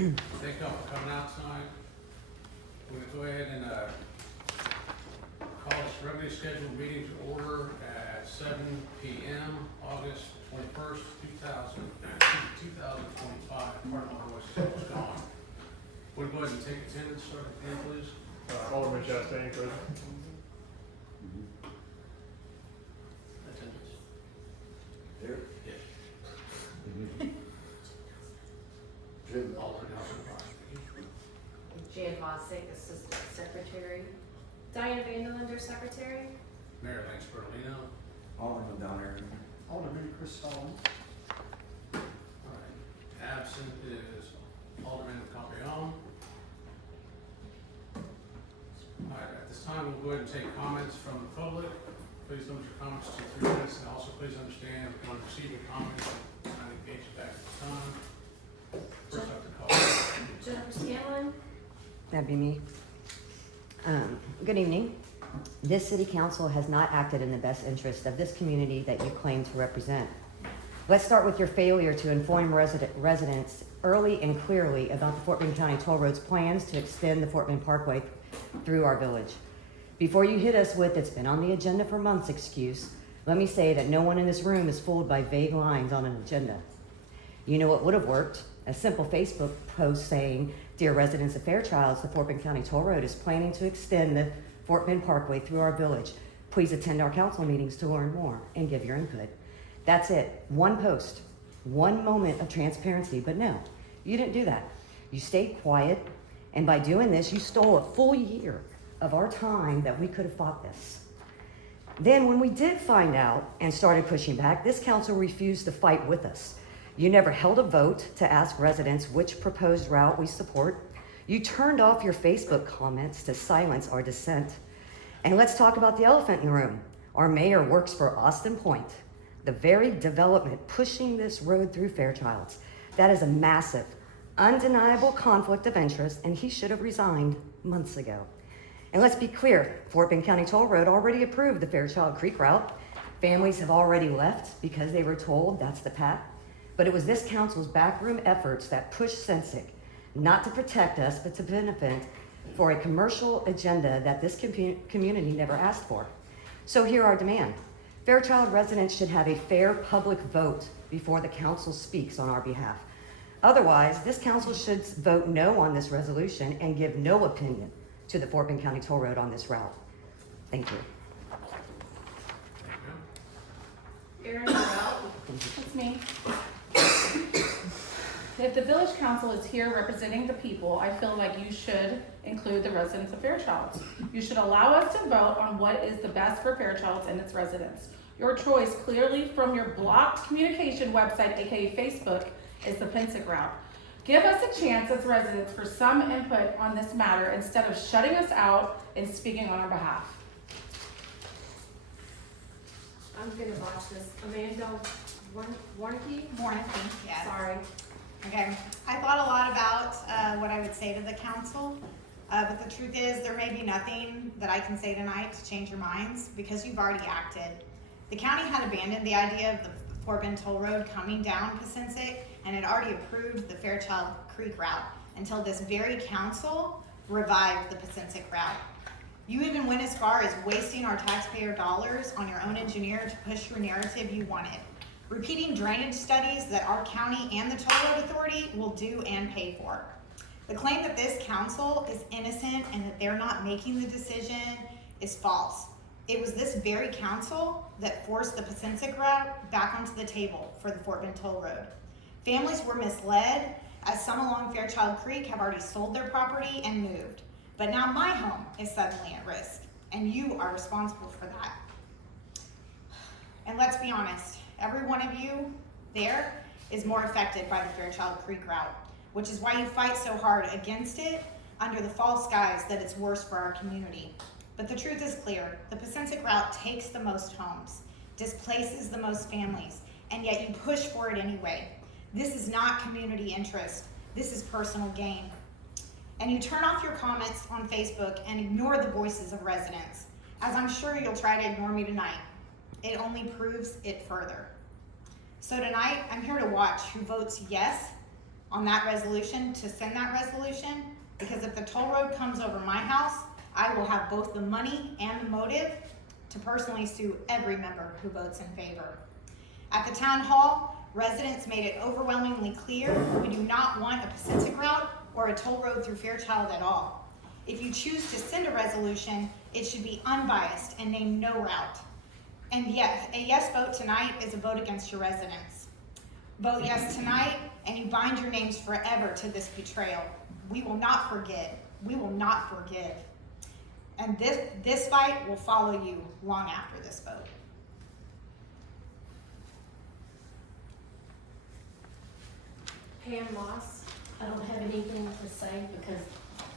Thank y'all for coming out tonight. We're gonna go ahead and call this regularly scheduled meeting to order at 7 p.m. August 21st, 2025. Pardon my voice, it's gone. We'll go ahead and take attendance, start at the end, please. Alderman Chastain, present. Attendance. Here. Yes. Jim. Alderman Jan Psencik, Assistant Secretary. Diane Vanderlander, Secretary. Mayor Lance Bertolino. Alderman down there. Alderman Chastain. All right. Absent is Alderman Campion. All right, at this time, we'll go ahead and take comments from the public. Please limit your comments to 3 minutes, and also please understand when receiving comments, try to engage it back at the time. First up to call. Jennifer Scanlon. That'd be me. Good evening. This city council has not acted in the best interest of this community that you claim to represent. Let's start with your failure to inform residents early and clearly about the Fort Bend County Toll Road's plans to extend the Fort Bend Parkway through our village. Before you hit us with "it's been on the agenda for months" excuse, let me say that no one in this room is fooled by vague lines on an agenda. You know what would have worked? A simple Facebook post saying, "Dear residents of Fairchilds, the Fort Bend County Toll Road is planning to extend the Fort Bend Parkway through our village. Please attend our council meetings to learn more and give your input." That's it. One post, one moment of transparency, but no, you didn't do that. You stayed quiet, and by doing this, you stole a full year of our time that we could have fought this. Then when we did find out and started pushing back, this council refused to fight with us. You never held a vote to ask residents which proposed route we support. You turned off your Facebook comments to silence our dissent. And let's talk about the elephant in the room. Our mayor works for Austin Point, the very development pushing this road through Fairchilds. That is a massive, undeniable conflict of interest, and he should have resigned months ago. And let's be clear, Fort Bend County Toll Road already approved the Fairchild Creek route. Families have already left because they were told that's the path. But it was this council's backroom efforts that pushed Psencik, not to protect us, but to benefit for a commercial agenda that this community never asked for. So here our demand. Fairchild residents should have a fair public vote before the council speaks on our behalf. Otherwise, this council should vote no on this resolution and give no opinion to the Fort Bend County Toll Road on this route. Thank you. Thank you. Erin Morrell. It's me. If the village council is here representing the people, I feel like you should include the residents of Fairchilds. You should allow us to vote on what is the best for Fairchilds and its residents. Your choice, clearly from your blocked communication website, aka Facebook, is the Psencik route. Give us a chance as residents for some input on this matter instead of shutting us out and speaking on our behalf. I'm gonna watch this. Amanda Warnke. Morning, yes. Sorry. Okay, I thought a lot about what I would say to the council, but the truth is there may be nothing that I can say tonight to change your minds because you've already acted. The county had abandoned the idea of the Fort Bend Toll Road coming down Psencik and had already approved the Fairchild Creek route until this very council revived the Psencik route. You even went as far as wasting our taxpayer dollars on your own engineer to push your narrative you wanted. Repeating drainage studies that our county and the Toll Road Authority will do and pay for. The claim that this council is innocent and that they're not making the decision is false. It was this very council that forced the Psencik route back onto the table for the Fort Bend Toll Road. Families were misled as some along Fairchild Creek have already sold their property and moved. But now my home is suddenly at risk and you are responsible for that. And let's be honest, every one of you there is more affected by the Fairchild Creek route, which is why you fight so hard against it under the false guise that it's worse for our community. But the truth is clear. The Psencik route takes the most homes, displaces the most families, and yet you push for it anyway. This is not community interest. This is personal gain. And you turn off your comments on Facebook and ignore the voices of residents, as I'm sure you'll try to ignore me tonight. It only proves it further. So tonight, I'm here to watch who votes yes on that resolution to send that resolution, because if the toll road comes over my house, I will have both the money and the motive to personally sue every member who votes in favor. At the town hall, residents made it overwhelmingly clear we do not want a Psencik route or a toll road through Fairchild at all. If you choose to send a resolution, it should be unbiased and name no route. And yes, a yes vote tonight is a vote against your residents. Vote yes tonight, and you bind your names forever to this betrayal. We will not forget. We will not forgive. And this fight will follow you long after this vote. Pam Moss, I don't have anything to say because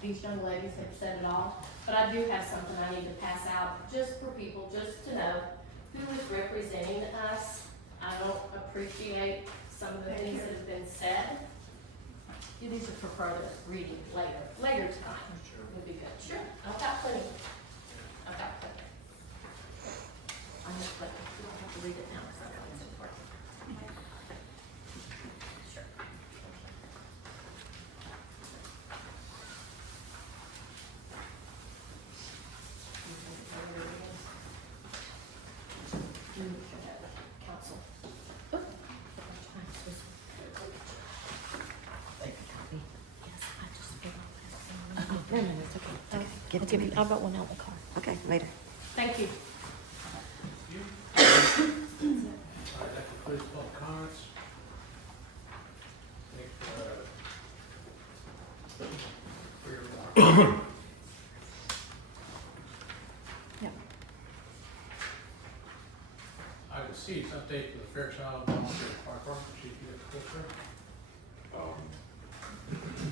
these young ladies have said it all, but I do have something I need to pass out just for people, just to know who is representing us. I don't appreciate some of the things that have been said. These are for further reading later time. Sure. Would be good. Sure, I've got plenty. I've got plenty. I have plenty. You don't have to read it now because I know it's important. Sure. Council. No, it's okay. It's okay. Give it to me. I've got one out in the car. Okay, later. Thank you. All right, that concludes public comments. For your Item C is update for the Fairchild Volunteer Fire Department. Chief, you have the picture?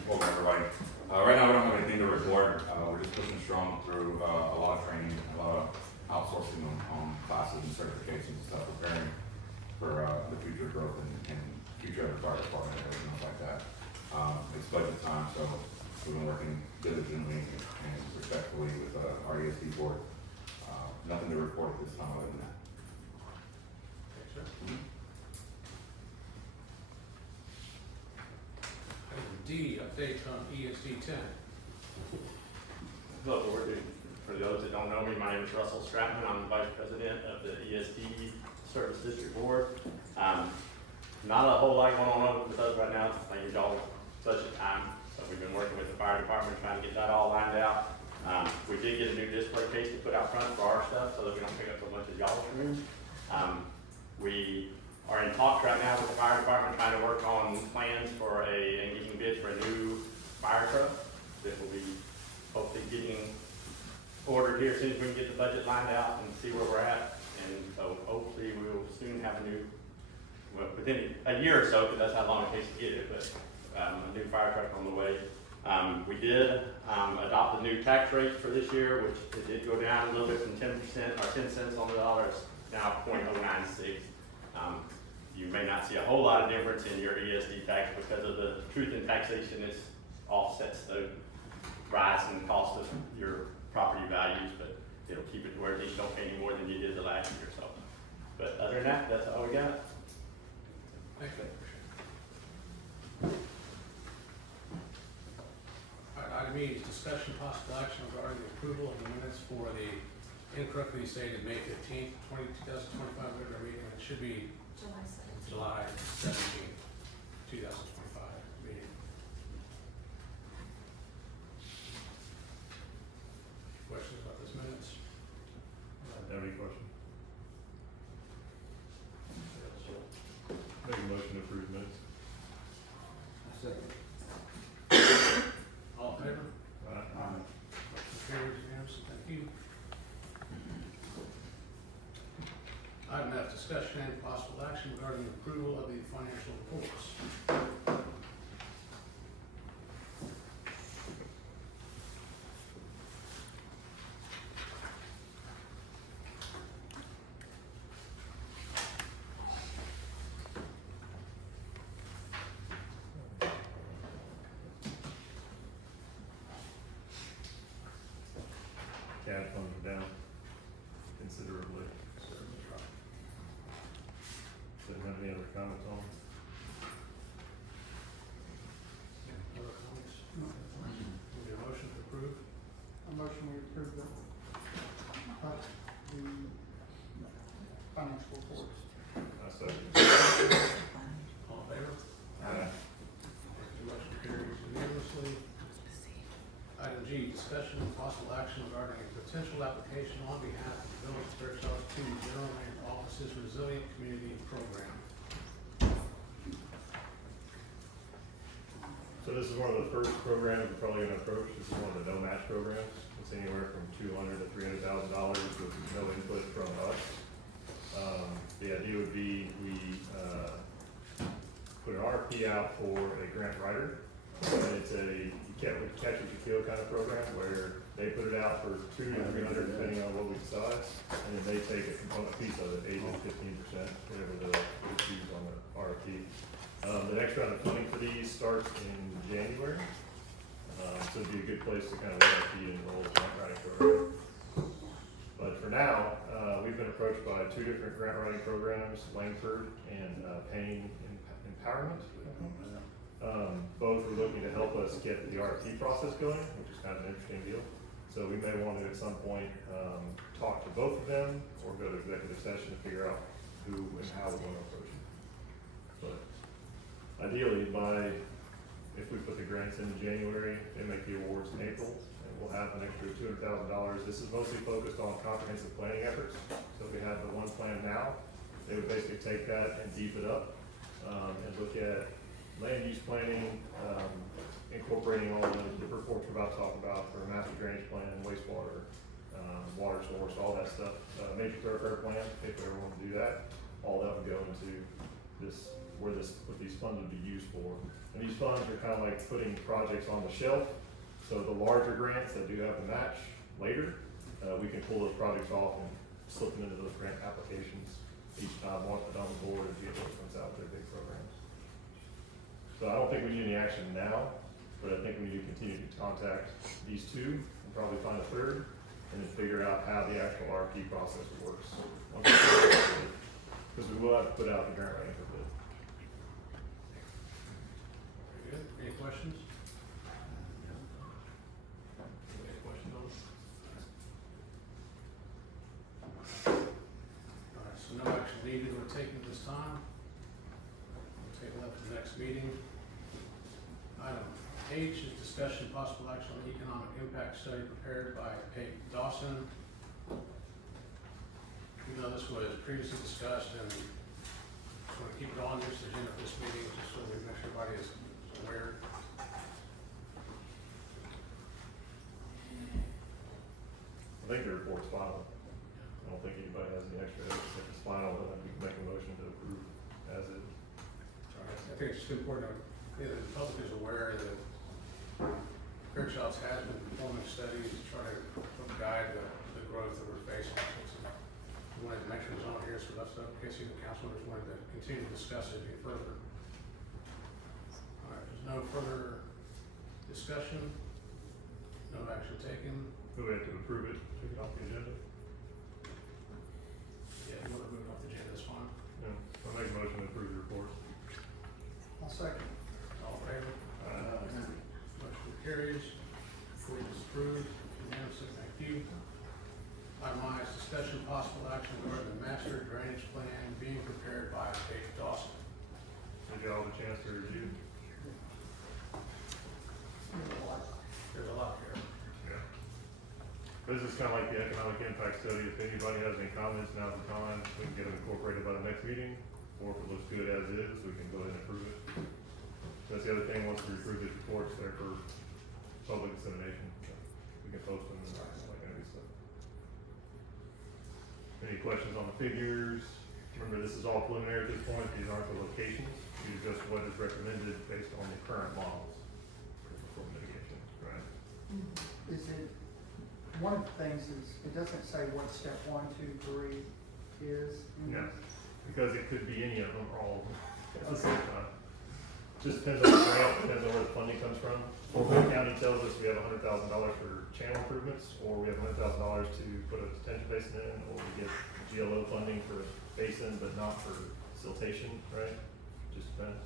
Welcome, everybody. Right now, we don't have anything to report. We're just pushing strong through a lot of training, a lot of outsourcing on classes and certifications and stuff, preparing for the future growth and future of the fire department and everything else like that. It's budget time, so we've been working diligently and respectfully with our ESD board. Nothing to report at this time other than that. Okay, sir. Item D, update on ESD 10. Hello, board. For those that don't know me, my name is Russell Stratman. I'm the Vice President of the ESD Service District Board. Not a whole lot going on with us right now. Thank you all budget time. So we've been working with the fire department trying to get that all lined out. We did get a new display case to put out front for our stuff so that we don't pick up so much of y'all's room. We are in talks right now with the fire department trying to work on plans for and getting bids for a new fire truck that will be hopefully getting ordered here as soon as we can get the budget lined out and see where we're at. And so hopefully we will soon have a new, well, within a year or so, because that's how long it takes to get it, but a new fire truck on the way. We did adopt the new tax rate for this year, which it did go down a little bit from 10% or 10 cents on the dollar. It's now 0.096. You may not see a whole lot of difference in your ESD tax because of the truth in taxation is offsets the rise in cost of your property values, but it'll keep it to where at least you don't pay any more than you did the last year or so. But other than that, that's all we got. Thank you. All right, item E is discussion possible action regarding the approval of the minutes for the incorrectly stated May 15th, 2025 regular meeting. It should be July 17th, 2025 meeting. Questions about those minutes? Have any questions? Make a motion to approve minutes. Second. All in favor? Aye. Motion carries unanimously. Thank you. Item F, discussion and possible action regarding the approval of the financial reports. CAD funds are down considerably. Didn't have any other comments on? motion we approve the financial reports. All in favor? Aye. Motion carries unanimously. Item G, discussion and possible action regarding a potential application on behalf of the Village of Fairchilds to the General Manager's Office's Resilient Community Program. So this is one of the first programs we're probably gonna approach. This is one of the no-match programs. It's anywhere from $200,000 to $300,000 with no input from us. The idea would be we put an RFP out for a grant writer. And it's a catch what you kill kind of program where they put it out for 200 to 300 depending on what we decide, and then they take a component piece of it, 8 to 15%, whatever the choose on the RFP. The next round of funding for these starts in January, so it'd be a good place to kind of RFP and enroll the grant writing program. But for now, we've been approached by 2 different grant writing programs, Langford and Payne Empowerment. Both are looking to help us get the RFP process going, which is kind of an interesting deal. So we may want to at some point talk to both of them or go to executive session to figure out who and how we're going to approach it. But ideally, if we put the grants in January, they make the awards in April, and we'll have an extra $200,000. This is mostly focused on comprehensive planning efforts. So we have the one plan now. They would basically take that and beef it up and look at land use planning, incorporating all the reports we're about to talk about for master drainage plan, wastewater, water source, all that stuff. Major thoroughfare plan, if we ever want to do that, all that would go into this, what these funds would be used for. And these funds are kind of like putting projects on the shelf. So the larger grants that do have a match later, we can pull those projects off and slip them into those grant applications each time, once put on the board and get those ones out, their big programs. So I don't think we need any action now, but I think we need to continue to contact these 2 and probably find a 3rd, and then figure out how the actual RFP process works. Because we will have to put out the grant writing for bid. Very good. Any questions? Any questions on this? All right, so no action needed or taken this time. We'll table that for the next meeting. Item H is discussion possible action on economic impact study prepared by Peg Dawson. Even though this was previously discussed, and just want to keep it on this agenda for this meeting, just so we make sure everybody is aware. I think the report's final. I don't think anybody has any extra. If it's final, then we can make a motion to approve as is. All right, I think it's just important that the public is aware that Fairchilds has been performing studies to try to guide the growth that we're facing. So we wanted to make sure it's on here, so that's in case the council members wanted to continue to discuss it any further. All right, there's no further discussion, no action taken. Do we have to approve it, take it off the agenda? Yeah, you want to move it off the agenda, that's fine. Yeah, I'll make a motion to approve the report. I'll second. All in favor? Motion carries. Report is approved unanimously. Thank you. Item I is discussion possible action regarding the master drainage plan being prepared by Dave Dawson. Did you all have a chance to review? There's a lot here. Yeah. This is kind of like the economic impact study. If anybody has any comments, now's the time. We can get them incorporated by the next meeting, or if it looks good as is, we can go ahead and approve it. That's the other thing, once we approve these reports, they're for public dissemination. So we can post them and all that kind of stuff. Any questions on the figures? Remember, this is all preliminary at this point. These aren't the locations. These are just what is recommended based on the current models for mitigation, right? Is it, one of the things is, it doesn't say what step 1, 2, 3 is. in Yeah. this. Because it could be any of them or all of them at the same time. Just depends on the grant, depends on where the funding comes from. The county tells us we have $100,000 for channel improvements, or we have $100,000 to put a detention basin in, or we get GLO funding for basin, but not for siltation, right? Just depends.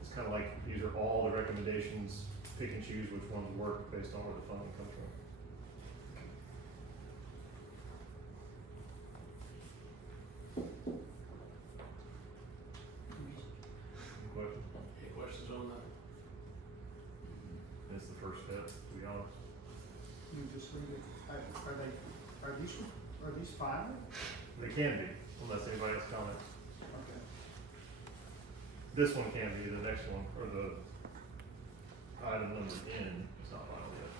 It's kind of like, these are all the recommendations, pick and choose which ones work based on where the funding comes from. leave it, are these final? They can be, unless anybody else comments. Okay. This one can be, the next one, or the item number N is not final yet.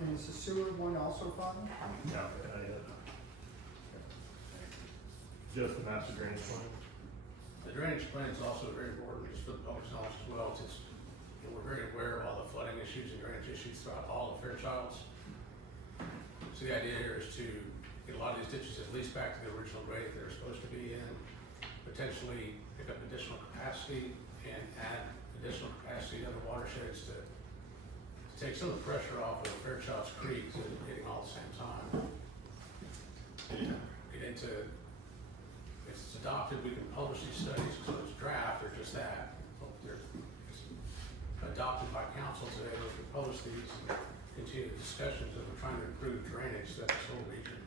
And is the sewer one also final? No, not yet. Just the master drainage plan. The drainage plan is also very important, just for the public's knowledge as well. It's, we're very aware of all the flooding issues and drainage issues throughout all of Fairchilds. So the idea here is to get a lot of these ditches at least back to the original grade they're supposed to be in, potentially pick up additional capacity and add additional capacity to other watersheds to take some of the pressure off of Fairchilds Creek to hitting all at the same time. Get into, if it's adopted, we can publish these studies, so it's draft or just that. Hope they're adopted by council today, we can publish these and continue the discussions as we're trying to improve drainage throughout this whole region.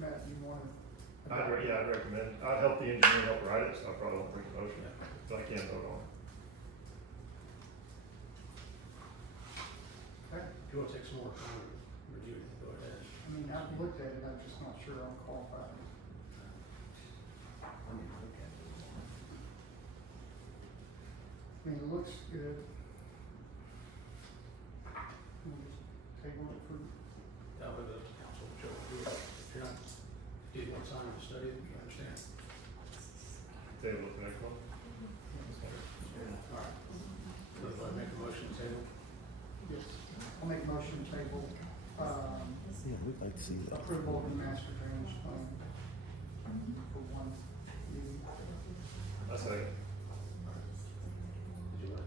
Matt, you want to? I'd recommend, I'd help the engineer help write it, so I probably won't bring the motion, but I can vote on it. Okay. If you want to take some more time to review it, go ahead. I mean, I've looked at it, I'm just not sure I'm qualified. I mean, it looks good. Can we just table it for, That way the council will show you, if you're not, if you want time to study it, you understand. Table the next one. All right. So if I make a motion to table, yes, I'll make a motion to table, Yeah, we'd like to see that. approval of the master drainage plan for one meeting. I say, did you want?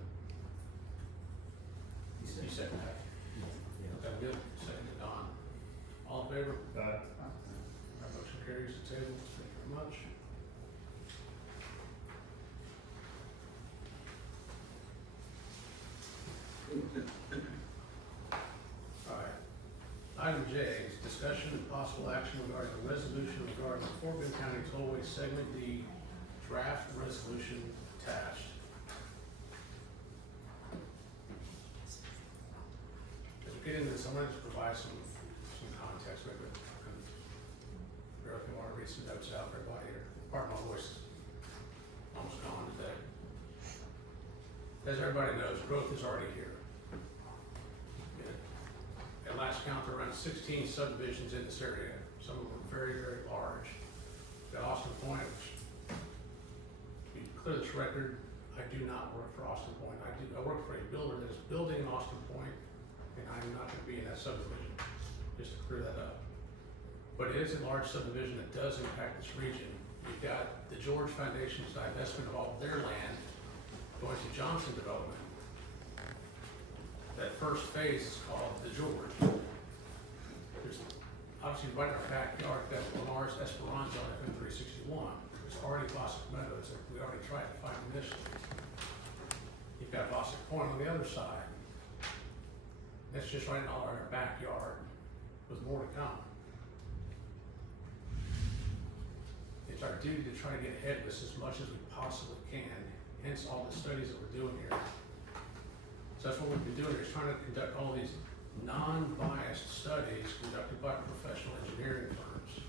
You said that. Okay, good, second to Don. All in favor? Our motion carries the table, thank you very much. Alright, item J is discussion and possible action regarding the resolution regarding the Fort Bend County Tollway Segment D draft resolution attached. As we get into this, I'm gonna just provide some context with it. Eric, I wanna read some notes out for everybody here. Pardon my voice, almost gone today. As everybody knows, growth is already here. At last count, there are around 16 subdivisions in this area. Some of them are very, very large. Got Austin Point, which, to be clear this record, I do not work for Austin Point. I work for a builder that is building in Austin Point, and I'm not gonna be in that subdivision, just to clear that up. But it is a large subdivision that does impact this region. You've got the George Foundation's divestment of all of their land going to Johnson Development. That first phase is called the George. There's obviously right in our backyard, that's Lamar's Esperanza on FM 361. There's already Bostic Meadows that we already tried to find initially. You've got Bostic Point on the other side. That's just right in our backyard with more to come. It's our duty to try to get ahead of this as much as we possibly can, hence all the studies that we're doing here. So that's what we've been doing, is trying to conduct all these non-biased studies conducted by professional engineering firms.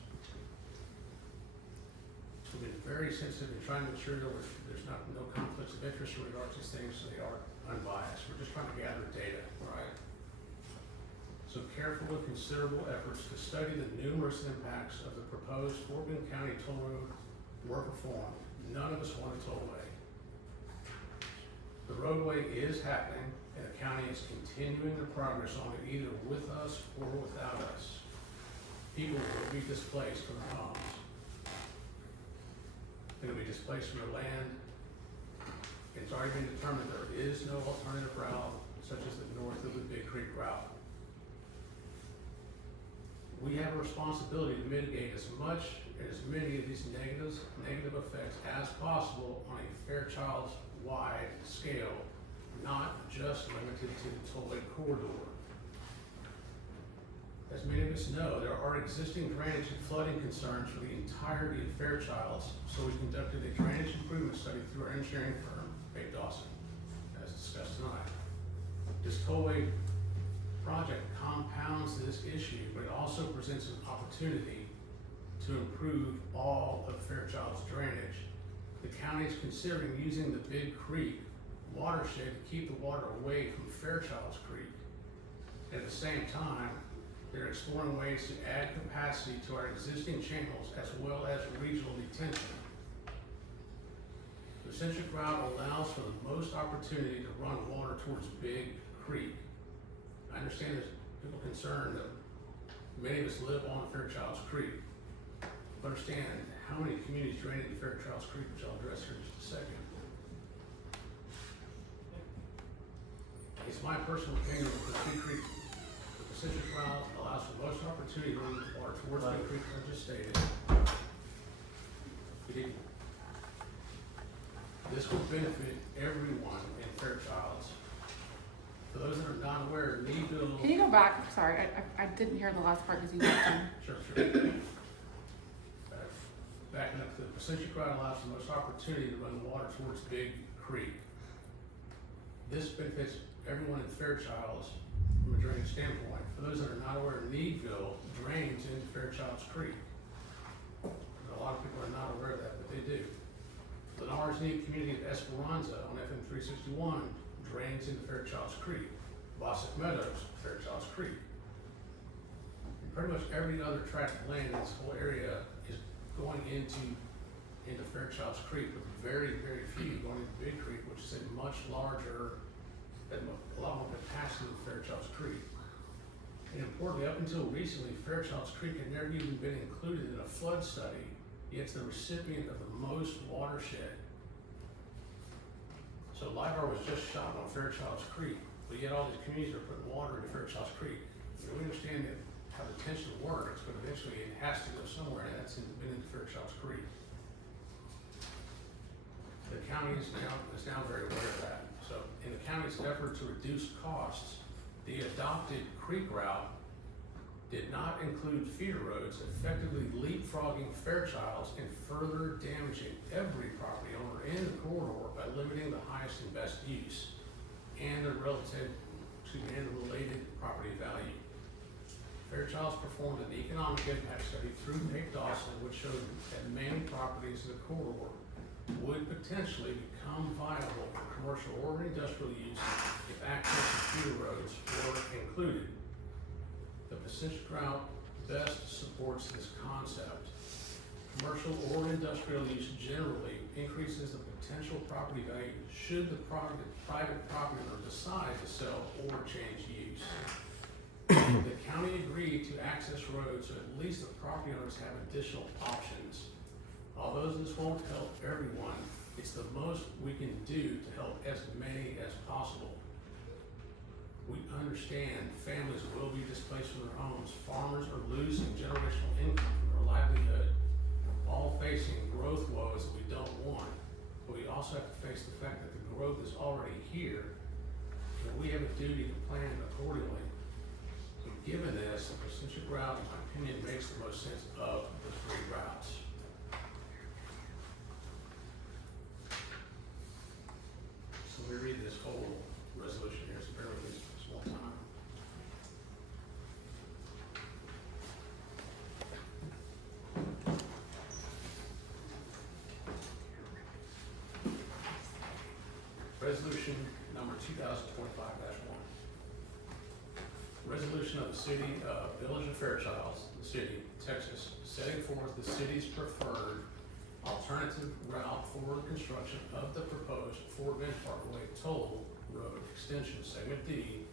We've been very sensitive in trying to ensure that there's no conflicts of interest in regards to these things, so they are unbiased. We're just trying to gather data, right? So careful and considerable efforts to study the numerous impacts of the proposed Fort Bend County toll road were performed. None of us want a tollway. The roadway is happening, and the county is continuing the progress on it either with us or without us. People will be displaced from their homes. They're gonna be displaced from their land. It's already been determined there is no alternative route, such as the north of the Big Creek route. We have a responsibility to mitigate as much and as many of these negative effects as possible on a Fairchilds wide scale, just limited to the tollway corridor. As many of us know, there are existing drainage and flooding concerns for the entirety of Fairchilds, so we conducted a drainage improvement study through our engineering firm, Bay Dawson, as discussed tonight. This tollway project compounds this issue, but it also presents an opportunity to improve all of Fairchild's drainage. The county is considering using the Big Creek watershed to keep the water away from Fairchilds Creek. At the same time, they're exploring ways to add capacity to our existing channels as well as regional detention. The Psencik route allows for the most opportunity to run water towards Big Creek. I understand there's people concerned that many of us live on Fairchilds Creek. Understand how many communities drain into Fairchilds Creek, which I'll address here in just a second. It's my personal opinion that the Big Creek, the Psencik route allows for most opportunity to run water towards Big Creek, as I just stated. This will benefit everyone in Fairchilds. For those that are not aware, Needville. Can you go back? Sorry, I didn't hear the last part because you left in. Sure. Backing up, the Psencik route allows the most opportunity to run water towards Big Creek. This benefits everyone in Fairchilds from a drainage standpoint. For those that are not aware, Needville drains into Fairchilds Creek. A lot of people are not aware of that, but they do. The Lenars Need community of Esperanza on FM 361 drains into Fairchilds Creek. Bossack Meadows, Fairchilds Creek. And pretty much every other tract of land in this whole area is going into Fairchilds Creek, with very, very few going into Big Creek, which is a much larger, a lot more capacity than Fairchilds Creek. And importantly, up until recently, Fairchilds Creek had never even been included in a flood study, yet it's the recipient of the most watershed. So LIDAR was just shot on Fairchilds Creek, but yet all these communities are putting water into Fairchilds Creek. So we understand that how the tension works, but eventually it has to go somewhere, and that's been into Fairchilds Creek. The county is now very aware of that. So in the county's effort to reduce costs, the adopted creek route did not include feeder roads, effectively leapfrogging Fairchilds and further damaging every property owner in the corridor by limiting the highest and best use and the related property value. Fairchilds performed an economic impact study through Nate Dawson, which showed that many properties in the corridor would potentially become viable for commercial or industrial use if access to feeder roads were included. The Psencik route best supports this concept. Commercial or industrial use generally increases the potential property value should the private property owner decide to sell or change use. The county agreed to access roads so at least the property owners have additional options. Although this won't help everyone, it's the most we can do to help as many as possible. We understand families will be displaced from their homes. Farmers are losing generational income from their livelihood, all facing growth woes that we don't want. But we also have to face the fact that the growth is already here, and we have a duty to plan accordingly. So given this, the Psencik route, in my opinion, makes the most sense of the three routes. So let me read this whole resolution here, so bear with me for a small time. Resolution number 2025-1. Resolution of the City of Village of Fairchilds, the city, Texas, setting forth the city's preferred alternative route for the construction of the proposed Fort Bend Parkway Toll Road Extension Segment D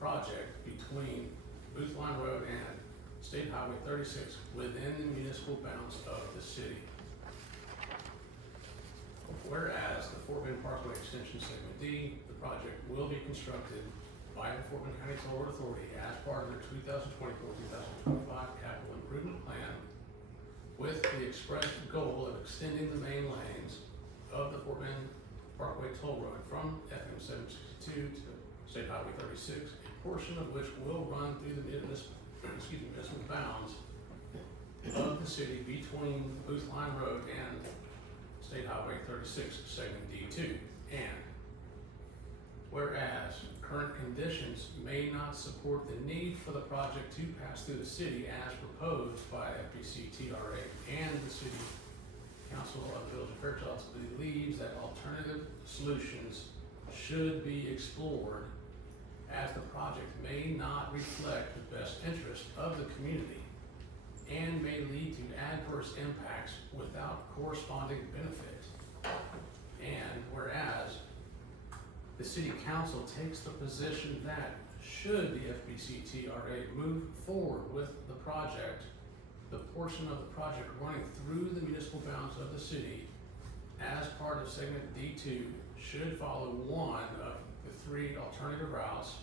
project between Booth Line Road and State Highway 36 within the municipal bounds of the city. Whereas the Fort Bend Parkway Extension Segment D, the project will be constructed by the Fort Bend County Toll Road Authority as part of their 2024-2025 capital improvement plan, with the express goal of extending the main lanes of the Fort Bend Parkway Toll Road from FM 762 to State Highway 36, a portion of which will run through the municipal bounds of the city between Booth Line Road and State Highway 36, segment D2. And whereas current conditions may not support the need for the project to pass through the city as proposed by FBCTRA, and the City Council of the Village of Fairchilds believes that alternative solutions should be explored, as the project may not reflect the best interest of the community and may lead to adverse impacts without corresponding benefit. And whereas the City Council takes the position that should the FBCTRA move forward with the project, the portion of the project running through the municipal bounds of the city as part of segment D2 should follow one of the three alternative routes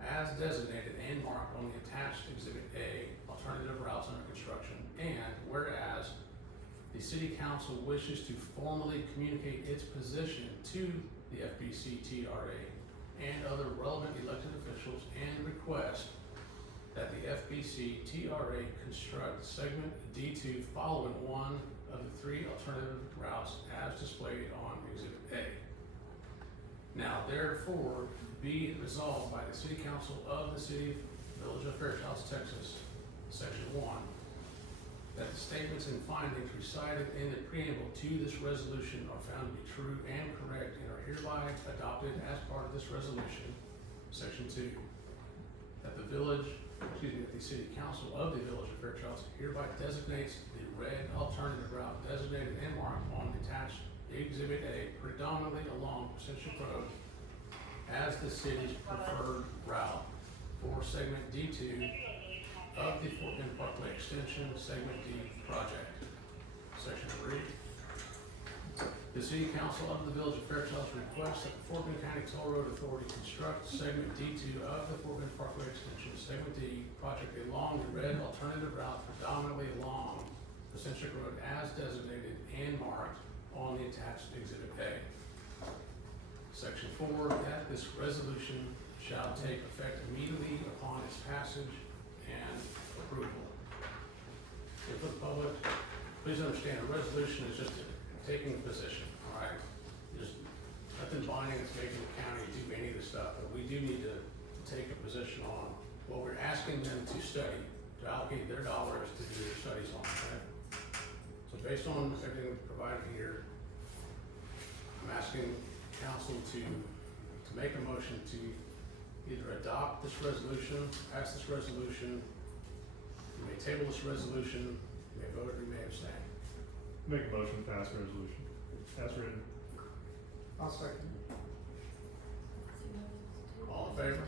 as designated and marked on the attached Exhibit A, alternative routes under construction. And whereas the City Council wishes to formally communicate its position to the FBCTRA and other relevant elected officials and request that the FBCTRA construct segment D2 following one of the three alternative routes as displayed on Exhibit A. Now therefore be it resolved by the City Council of the City Village of Fairchilds, Texas, Section 1, that the statements and findings recited in the preamble to this resolution are found to be true and correct and are hereby adopted as part of this resolution. Section 2, that the City Council of the Village of Fairchilds hereby designates the red alternative route designated and marked on attached Exhibit A predominantly along Psencik Road as the city's preferred route for segment D2 of the Fort Bend Parkway Extension Segment D project. Section 3. The City Council of the Village of Fairchilds requests that the Fort Bend County Toll Road Authority construct segment D2 of the Fort Bend Parkway Extension Segment D project along the red alternative route predominantly along the Psencik Road as designated and marked on the attached Exhibit A. Section 4, that this resolution shall take effect immediately upon its passage and approval. And for the public, please understand, a resolution is just taking a position, all right? There's nothing binding that's making the county do any of this stuff, but we do need to take a position on what we're asking them to study, to allocate their dollars to do their studies on, okay? So based on everything we've provided here, I'm asking council to make a motion to either adopt this resolution, pass this resolution, you may table this resolution, you may vote or you may abstain. Make a motion to pass resolution, as written. I'll second. All in favor?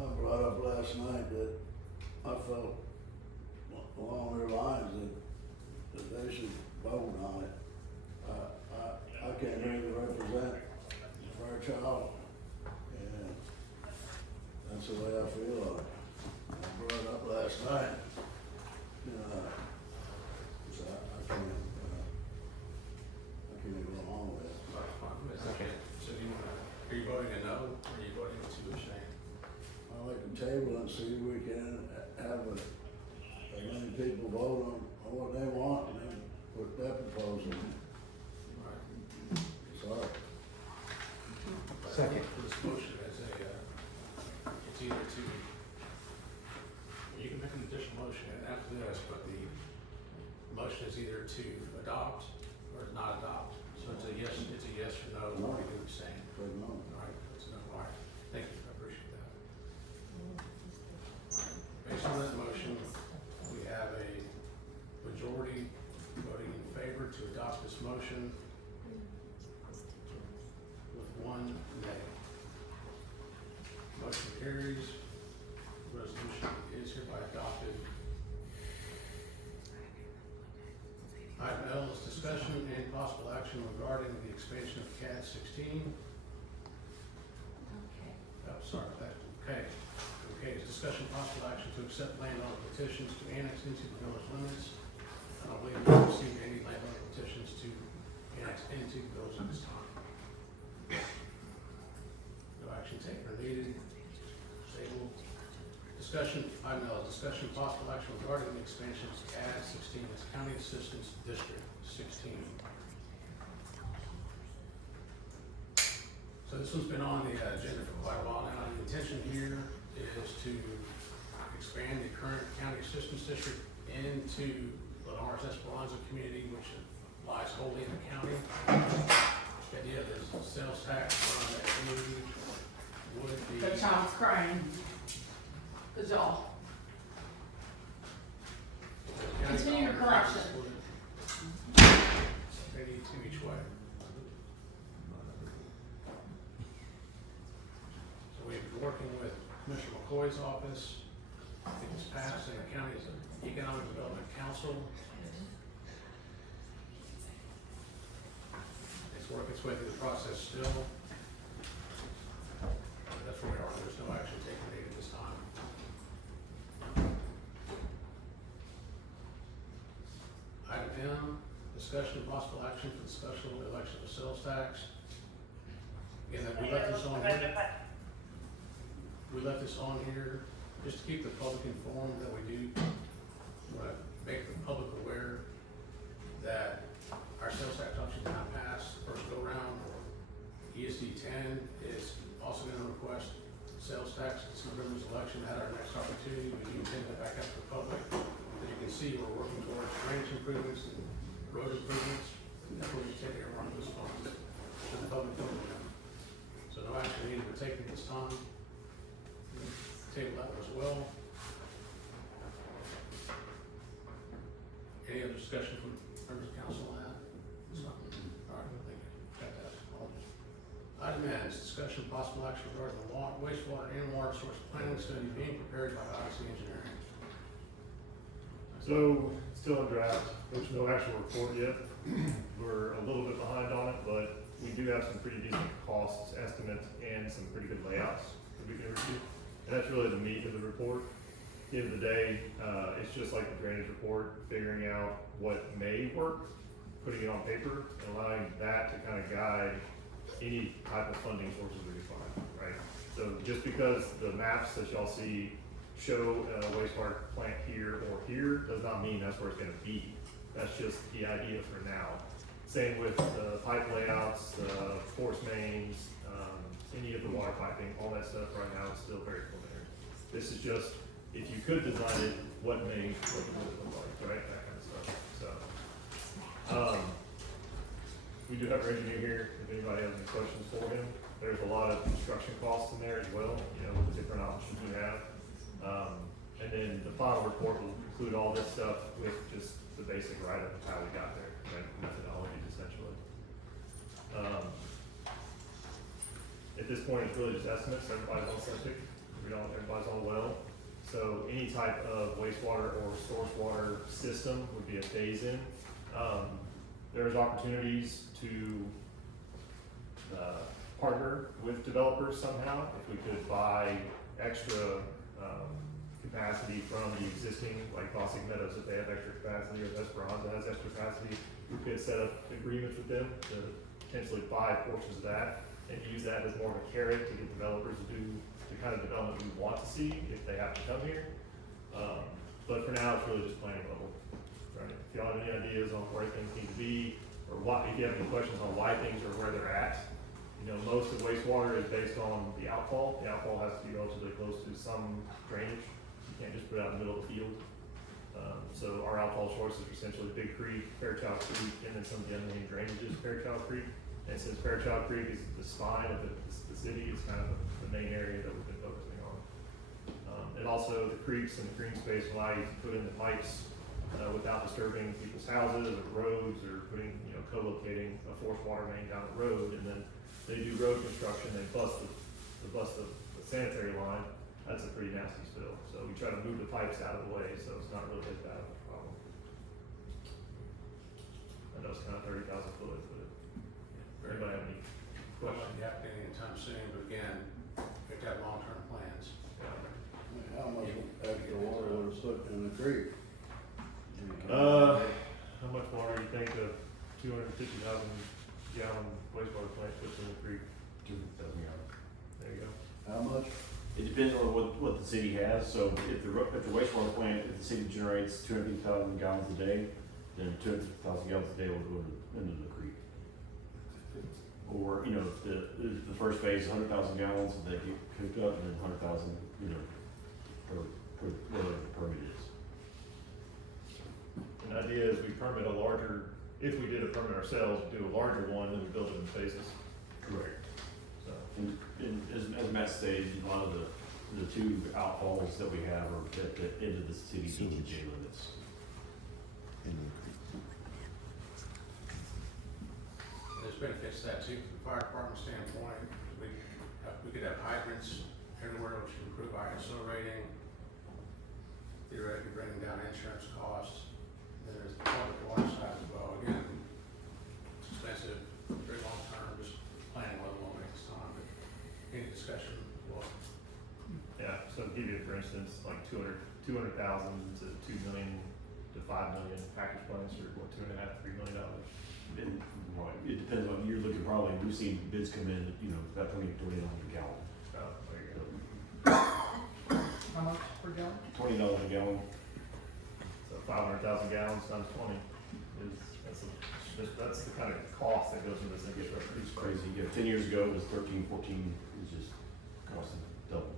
I brought up last night that I felt along their lines that they should vote on it. I came here to represent Fairchild, and that's the way I feel on it. I brought it up last night, so I can't go along with it. So do you wanna, are you voting a no, or are you voting to abstain? I like to table and see if we can have as many people vote on what they want, and then put that proposal in. Right. Sorry. Second. For this motion as a, it's either to, you can make an additional motion after this, but the motion is either to adopt or not adopt. So it's a yes or no, or you can abstain. So no. All right, that's no, all right. Thank you, I appreciate that. All right. Based on that motion, we have a majority voting in favor to adopt this motion with one nay. Motion carries. Resolution is hereby adopted. Item L is discussion and possible action regarding the expansion of CAD 16. Oh, sorry, that, okay. Okay, it's discussion possible action to accept landowner petitions to annex into the village limits. I don't believe we've received any landowner petitions to annex into the item L, discussion of possible action regarding the expansion of CAD 16 as County Assistance District 16. So this one's been on the agenda for quite a while now. The intention here is to expand the current County Assistance District into Lenore's Esperanza community, which lies wholly in the county. The idea of this sales tax from that community would be. The child's crying. Good job. Continue your correction. Maybe two each way. So we've been working with Commissioner McCoy's office. I think it's passed in the county's Economic Development Council. It's working its way through the process still. That's where we are. There's no action taken at this time. Item M, discussion of possible action for the special election of sales tax. Again, we left this on here. We left this on here just to keep the public informed that we do want to make the public aware that our sales tax option did not pass the first go round. ESD 10 is also going to request sales tax at this November's election. At our next opportunity, we do intend to back up to the public. As you can see, we're working towards drainage improvements and road improvements. That's where we take care of those funds to the public building. So no action needed to take this time. Table that as well. Any other discussion from members of council on that? All right, thank you. Fantastic. Item N is discussion of possible action regarding the wastewater and water source planning study being prepared by Odyssey Engineering. So, still in draft, there's no actual report yet. We're a little bit behind on it, but we do have some pretty decent cost estimates and some pretty good layouts that we can review. And that's really the meat of the report. At the end of the day, it's just like the drainage report, figuring out what may work, putting it on paper, and allowing that to kind of guide any type of funding sources we can find, right? So just because the maps that y'all see show a wastewater plant here or here, does not mean that's where it's gonna be. That's just the idea for now. Same with the pipe layouts, the force mains, any of the water piping, all that stuff right now is still very preliminary. This is just, if you could design it, what would it look like, right? That kind of stuff. So, we do have our engineer here, if anybody has any questions for him. There's a lot of construction costs in there as well, you know, with the different options we have. And then the final report will include all this stuff with just the basic write-up of how we got there, right? Methodologies essentially. At this point, it's really just estimates. Everybody's on septic. Everybody's on well. So any type of wastewater or source water system would be a phase-in. There's opportunities to partner with developers somehow. If we could buy extra capacity from the existing, like Fossick Meadows, if they have extra capacity, or Esperanza has extra capacity, we could set up agreements with them to potentially buy portions of that and use that as more of a carrot to get developers to do the kind of development we want to see if they have to come here. But for now, it's really just planning level. Right? If y'all have any ideas on where things need to be, or if you have any questions on why things are where they're at, you know, most of wastewater is based on the outfall. The outfall has to be relatively close to some drainage. You can't just put it out in the middle of the field. So our outfall sources are essentially Big Creek, Fairchilds Creek, and then some of the unnamed drainages, Fairchilds Creek. And since Fairchild Creek is the spine of the city, it's kind of the main area that we've been focusing on. And also the creeks and the green space allow you to put in the pipes without disturbing people's houses or roads, or putting, you know, co-locating a forced water main down the road. And then they do road construction, they bust the sanitary line. That's a pretty nasty spill. So we try to move the pipes out of the way, so it's not really as bad of a problem. I know it's kind of 30,000 foot, but anybody have any Well, questions? not happening anytime soon, but again, we've got long-term plans. How much extra water was put in the creek? How much water do you think a 250,000 gallon wastewater plant puts in the creek? 2,000 gallons. There you go. How much? It depends on what the city has, so if the wastewater plant, if the city generates 250,000 gallons a day, then 250,000 gallons a day will go into the creek. Or, you know, if the first phase, 100,000 gallons, they get cooked up, and then 100,000, you know, per whatever the permit is. An idea is we permit a larger, if we did a permit ourselves, do a larger one, then we build it in phases. Correct. So, And as Matt stated, a lot of the two outfalls that we have are at the end of the city DTJ limits. There's benefits to that too, from the fire department standpoint. We could have hydrants everywhere, which would improve ISO rating, theoretically bringing down insurance costs. Then there's the public water side as well. Again, it's expensive, very long term, just planning level won't make this time, but any discussion, well, yeah, so to give you, for instance, like 200,000 to 2 million to 5 million package plants are what, $2.5 to $3 million. It depends on, you're looking probably, we've seen bids come in, you know, about 20 a gallon. Oh, there you go. How much per gallon? $20 a gallon. So 500,000 gallons times 20 is, that's the kind of cost that goes into this thing. It's crazy. Yeah, 10 years ago it was 13, 14, it was just costing double.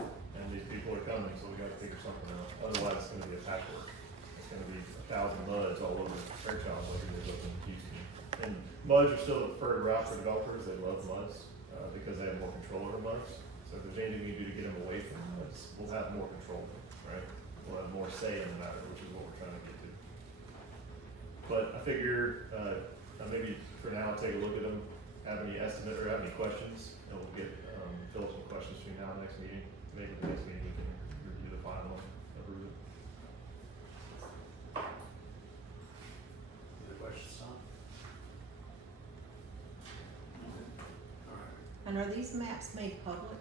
And these people are coming, so we gotta figure something out. Otherwise, it's gonna be a patchwork. It's gonna be 1,000 MUDs all over Fairchilds like it is up in Houston. And MUDs are still the preferred route for developers. They love MUDs, because they have more control over MUDs. So if there's anything we can do to get them away from MUDs, we'll have more control, right? We'll have more say in the matter, which is what we're trying to get to. But I figure, maybe for now, take a look at them, have any estimate or have any questions, and we'll get, fill some questions between now and next meeting. Maybe the next meeting we can review the final and approve it. any questions, Tom? All right. And are these maps made public?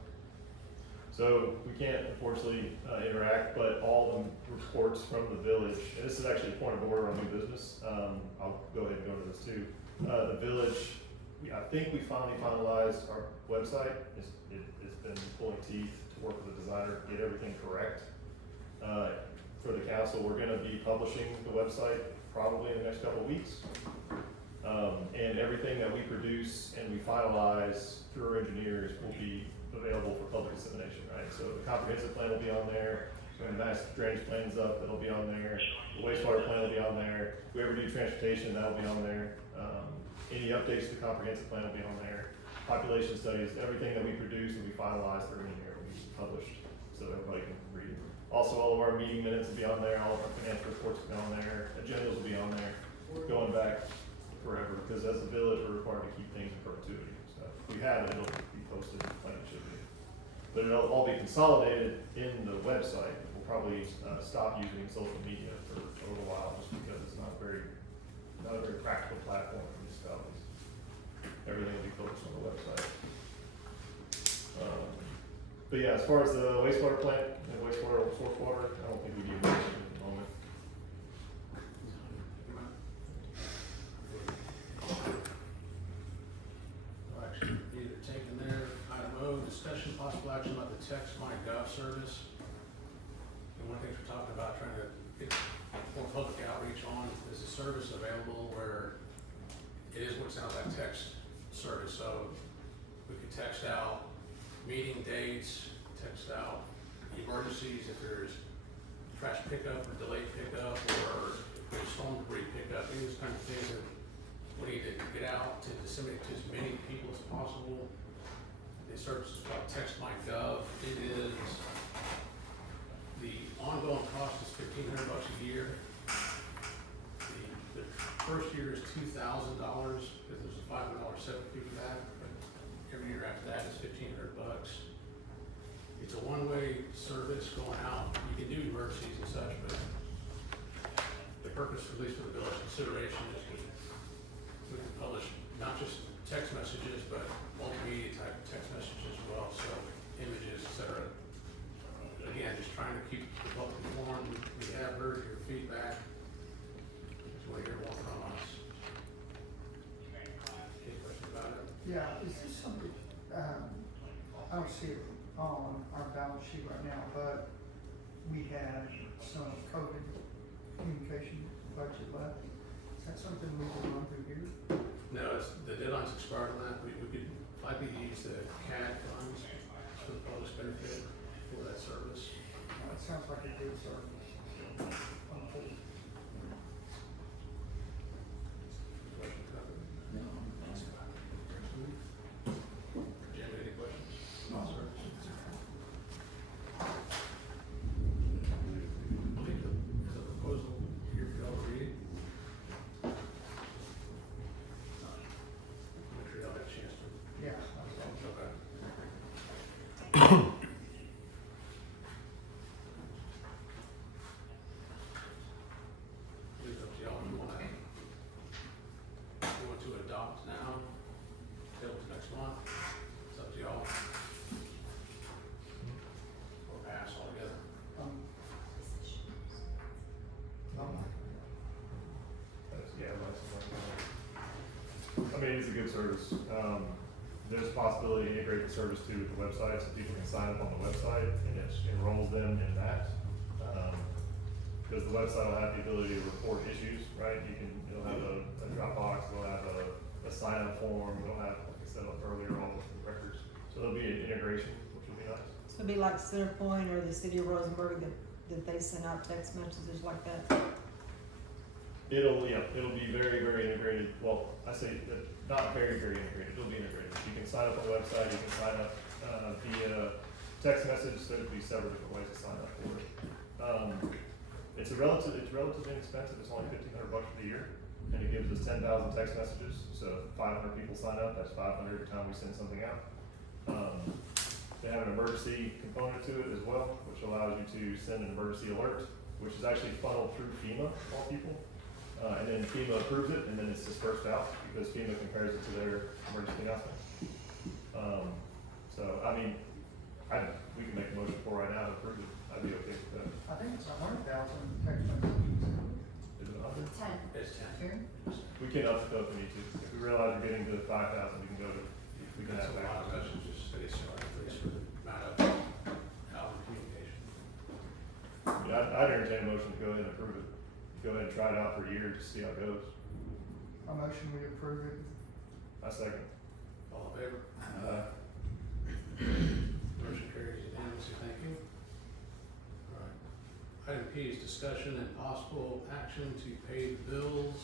So we can't unfortunately interact, but all the reports from the village, and this is actually a point of order on new business. I'll go ahead and go into this too. The village, I think we finally finalized our website. It's been pulling teeth to work with the designer, get everything correct. For the council, we're gonna be publishing the website probably in the next couple of weeks. And everything that we produce and we finalize through our engineers will be available for public dissemination, right? So the comprehensive plan will be on there, when the mass drainage plan's up, it'll be on there, the wastewater plan will be on there, if we ever do transportation, that'll be on there. Any updates to the comprehensive plan will be on there, population studies, everything that we produce and we finalize through engineer will be published, so everybody can read. Also, all of our meeting minutes will be on there, all of our financial reports will be on there, agendas will be on there, going back forever, because as a village, we're required to keep things in perpetuity. So if we have it, it'll be posted, the plan should be. But it'll all be consolidated in the website. We'll probably stop using social media for a little while, just because it's not a very practical platform for municipalities. Everything will be focused on the website. But yeah, as far as the wastewater plant and wastewater or source water, I don't think we need much at the moment. Action either taken there. Item O, discussion possible action about the text my gov service. And one of the things we're talking about, trying to get more public outreach on, is a service available where it is what it sounds like, text service. So we could text out meeting dates, text out emergencies if there's trash pickup or delayed pickup, or if there's storm debris pickup, any of those kind of things that we need to get out to disseminate to as many people as possible. The service is called Text My Gov. It is, the ongoing cost is $1,500 a year. The first year is $2,000 because there's a $500 setup fee for that. But every year after that is $1,500. It's a one-way service going out. You can do emergencies and such, but the purpose, at least for the village consideration, is we can publish not just text messages, but multimedia type of text messages as well, so images, et cetera. Again, just trying to keep the public informed. We have heard your feedback. Just want to hear more from us. Any questions about it? Yeah, is this something, I don't see it on our balance sheet right now, but we had some COVID communication budget left. Is that something we can run through here? No, the deadline's expired on that. We could likely use the CAD funds for the public's benefit for that service. It sounds like a good service. On hold. Question covered? No. Jim, any questions? No. Sir? I'll leave the proposal here for y'all to read. Make sure y'all have a chance to. Yeah. Okay. Leave it up to y'all if you want to adopt now, table to next month, it's up to y'all. Or pass altogether. Yeah, I mean, it's a good service. There's a possibility to integrate the service to the website, so people can sign up on the website, and it enrolls them in that. Because the website will have the ability to report issues, right? It'll have a Dropbox, it'll have a sign-up form, it'll have, like I said earlier, all the records. So there'll be an integration, which will be nice. So it'd be like Centerpoint or the city of Rosenberg that they send out text messages like that? It'll be very, very integrated. Well, I say that not very, very integrated. It'll be integrated. You can sign up on the website. You can sign up via text message. So there'll be several different ways to sign up for it. It's relatively inexpensive. It's only $1,500 for the year, and it gives us 10,000 text messages. So if 500 people sign up, that's 500 every time we send something out. They have an emergency component to it as well, which allows you to send an emergency alert, which is actually funneled through FEMA, of all people. And then FEMA approves it, and then it's dispersed out because FEMA compares it to their emergency announcement. So, I mean, we can make a motion for right now to approve it. I'd be okay with that. I think it's 100,000 text messages. Is it 100? 10. It's 10. We can up the code if we need to. If we realize we're getting to the 5,000, we can go to, we can That's have a lot of that. questions, just space, so at least for the amount of out communication. Yeah, I'd entertain a motion to go ahead and approve it. Go ahead and try it out for a year, just see how it goes. A motion we approve it. I second. All in favor? Motion carries unanimously, thank you. All right. Item P is discussion and possible action to pay the bills.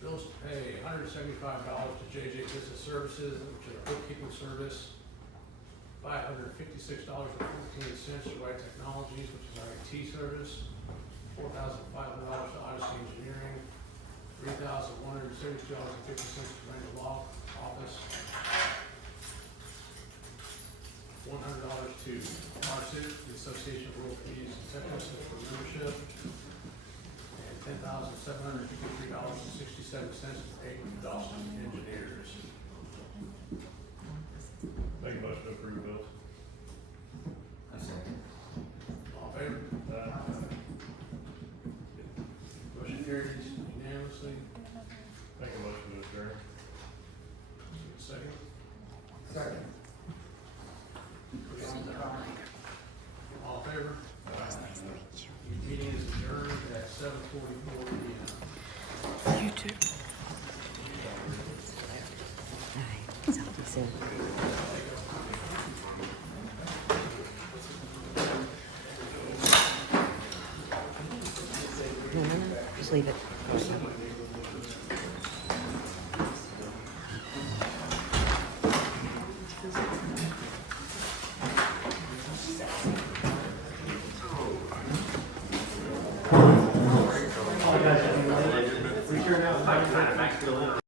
Bills to pay $175 to JJ Business Services, which is a bookkeeping service. $556.14 to Right Technologies, which is our IT service. $4,500 to Odyssey Engineering. $3,172.50 to Randall Law Office. $100 to RSIP, the Association of Rural Communities and Technical for membership. And $10,753.67 to pay to Dawson Engineers. Make a motion to approve bills. All in favor? Motion carries unanimously. Make a motion to adjourn. Second. Second. All in favor? Meeting is adjourned at 7:44 p.m. You too. So. No, just leave it.